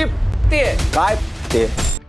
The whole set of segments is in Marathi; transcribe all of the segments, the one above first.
तुमची ते काय ते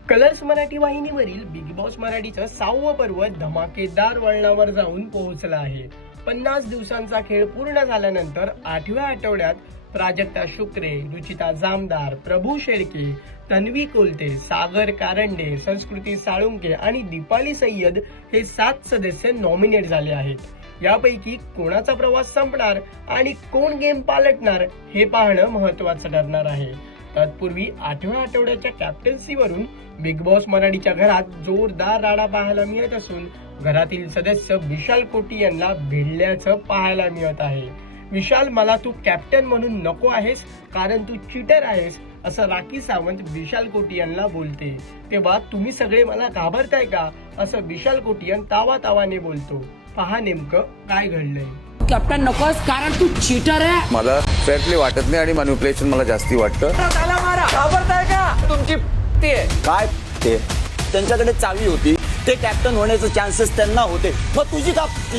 कलर्स मराठी वाहिनीवरील बिग बॉस मराठीचं 6वं पर्व धमाकेदार वळणावर जाऊन पोहोचलं आहे. 50 दिवसांचा खेळ पूर्ण झाल्यानंतर 8व्या आठवड्यात प्राजक्ता शुक्रे, रुचिता जामदार, प्रभू शेळके, तन्वी कोलते, सागर कारंडे, संस्कृती साळुंके आणि दीपाली सय्यद हे 7 सदस्य नॉमिनेट झाले आहेत. यापैकी कोणाचा प्रवास संपणार आणि कोण गेम पालटणार हे पाहणं महत्त्वाचं ठरणार आहे. तत्पूर्वी 8व्या आठवड्याच्या कॅप्टन्सीवरून बिग बॉस मराठीच्या घरात जोरदार राडा पाहायला मिळत असून घरातील सदस्य विशाल कोटी यांना भिडल्याचं पाहायला मिळत आहे. विशाल, मला तू कॅप्टन म्हणून नको आहेस कारण तू चीटर आहेस, असं राखी सावंत विशाल कोटियनला बोलते. तेव्हा तुम्ही सगळे मला घाबरताय का, असं विशाल कोटियन तावातावाने बोलतो. पहा नेमकं काय घडलंय. कॅप्टन नकोस कारण तू चीटर आहे. मला फेअरली वाटत नाही आणि मॅनिप्युलेशन मला जास्ती वाटतं. घाबरताय का तुमची ते काय ते त्यांच्याकडे चावी होती, ते कॅप्टन होण्याचे चान्सेस त्यांना होते, मग तुझी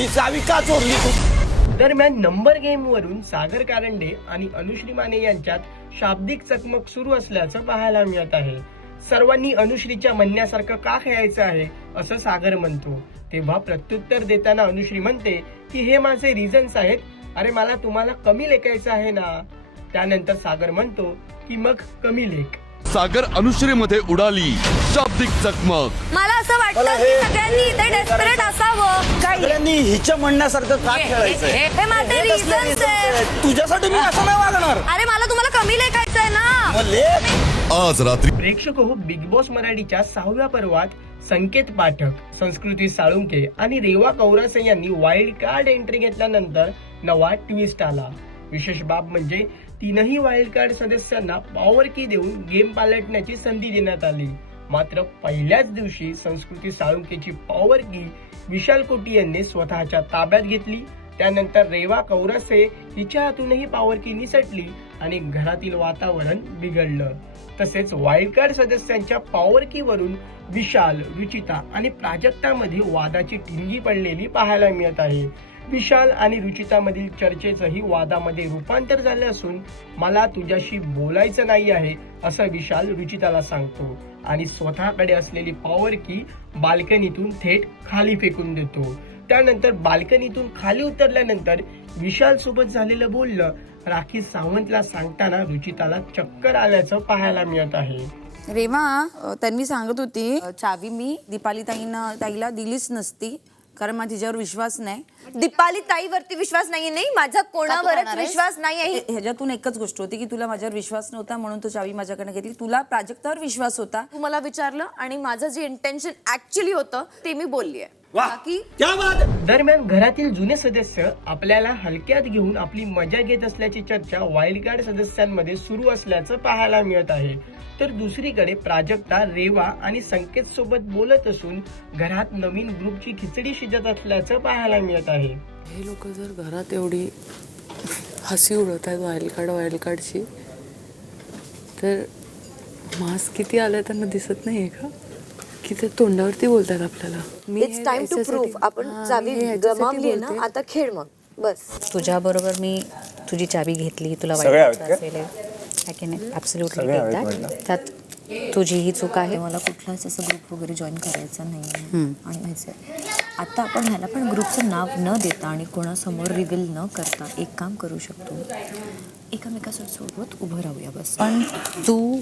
चावी का चोरली तू? दरम्यान नंबर गेम वरून सागर कारंडे आणि अनुश्री माने यांच्यात शाब्दिक चकमक सुरू असल्याचं पाहायला मिळत आहे. सर्वांनी अनुश्रीच्या म्हणण्यासारखं का खेळायचं आहे असं सागर म्हणतो. तेव्हा प्रत्युत्तर देताना अनुश्री म्हणते की हे माझे रिझन्स आहेत, अरे मला तुम्हाला कमी लेखायचं आहे ना. त्यानंतर सागर म्हणतो की मग कमी लेख. सागर अनुश्रीमध्ये उडाली शाब्दिक चकमक. मला असं वाटतं की सगळ्यांनी इथे डेस्परेट असावं. सगळ्यांनी हिच्या म्हणण्यासारखं का खेळायचंय? हे माझे रिझन्स आहेत. तुझ्यासाठी मी असं नाही वागणार. अरे मला तुम्हाला कमी लेखायचंय ना. मग लेख. आज रात्री प्रेक्षक हो, बिग बॉस मराठीच्या 6व्या पर्वात संकेत पाठक, संस्कृती साळुंके आणि रेवा कौरासे यांनी वाईल्ड कार्ड एंट्री घेतल्यानंतर नवा ट्विस्ट आला. विशेष बाब म्हणजे 3ही वाईल्ड कार्ड सदस्यांना पॉवर की देऊन गेम पालटण्याची संधी देण्यात आली. मात्र पहिल्याच दिवशी संस्कृती साळुंकेची पॉवर की विशाल कोटी यांनी स्वतःच्या ताब्यात घेतली. त्यानंतर रेवा कौरासे हिच्या हातूनही पॉवर की निसटली आणि घरातील वातावरण बिघडलं. तसेच वाईल्ड कार्ड सदस्यांच्या पॉवर की वरून विशाल, रुचिता आणि प्राजक्तामध्ये वादाची ठिणगी पडलेली पाहायला मिळत आहे. विशाल आणि रुचिता मधील चर्चेचंही वादामध्ये रूपांतर झालं असून मला तुझ्याशी बोलायचं नाही आहे असं विशाल रुचिताला सांगतो आणि स्वतःकडे असलेली पॉवर की बाल्कनीतून थेट खाली फेकून देतो. त्यानंतर बाल्कनीतून खाली उतरल्यानंतर विशाल सोबत झालेलं बोलणं राखी सावंतला सांगताना रुचिताला चक्कर आल्याचं पाहायला मिळत आहे. रेवा त्यांनी सांगत होती चावी मी दीपाली ताईला दिलीच नसती कारण माझा तिच्यावर विश्वास नाही. दीपाली ताईवरती विश्वास नाहीये. नाही, माझा कोणावरच विश्वास नाहीये. ह्याच्यातून एकच गोष्ट होती की तुला माझ्यावर विश्वास नव्हता म्हणून तू चावी माझ्याकडे घेतली. तुला प्राजक्तावर विश्वास होता. तू मला विचारलं आणि माझं जे इंटेन्शन ऍक्च्युअली होतं ते मी बोललीये. दरम्यान घरातील जुने सदस्य आपल्याला हलक्यात घेऊन आपली मजा घेत असल्याची चर्चा वाईल्ड कार्ड सदस्यांमध्ये सुरू असल्याचं पाहायला मिळत आहे. तर दुसरीकडे प्राजक्ता, रेवा आणि संकेत सोबत बोलत असून घरात नवीन ग्रुपची खिचडी शिजत असल्याचं पाहायला मिळत आहे. हे लोक जर घरात एवढी हसी उडवत आहेत वाईल्ड कार्डची, तर मास्क किती आलाय त्यांना दिसत नाहीये का की ते तोंडावरती बोलतात आपल्याला. It's time to prove. आपण चावी गमावली ना, आता खेळ मग बस. तुझ्या बरोबर मी तुझी चावी घेतली, तुला वाईट असेल त्यात तुझी ही चूक आहे. मला कुठलाच असं ग्रुप वगैरे जॉईन करायचा नाही आणि व्हायचं आता आपण ह्याला पण ग्रुपचं नाव न देता आणि कोणासमोर रिव्हील न करता एक काम करू शकतो, एकामेकासोबत उभं राहूया बस. पण तू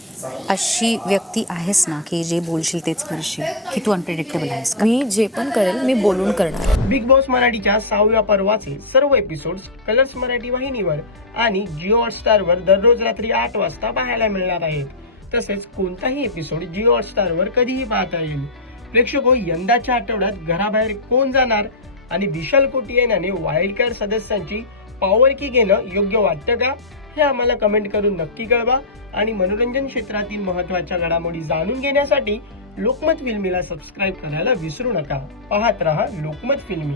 अशी व्यक्ती आहेस ना की जे बोलशील तेच करशील, की तू अनप्रेडिक्टेबल आहेस का? मी जे पण करेल मी बोलून करणार. बिग बॉस मराठीच्या 6व्या पर्वाचे सर्व एपिसोड्स कलर्स मराठी वाहिनीवर आणि जिओ हॉटस्टारवर दररोज रात्री 8 वाजता पाहायला मिळणार आहेत. तसेच कोणताही एपिसोड जिओ हॉटस्टारवर कधीही पाहता येईल. प्रेक्षको, यंदाच्या आठवड्यात घराबाहेर कोण जाणार आणि विशाल कोटियनाने वाईल्ड कार्ड सदस्यांची पॉवर की घेणं योग्य वाटतं का, हे आम्हाला कमेंट करून नक्की कळवा. आणि मनोरंजन क्षेत्रातील महत्त्वाच्या घडामोडी जाणून घेण्यासाठी लोकमत फिल्मीला सबस्क्राईब करायला विसरू नका. पाहत रहा लोकमत फिल्मी.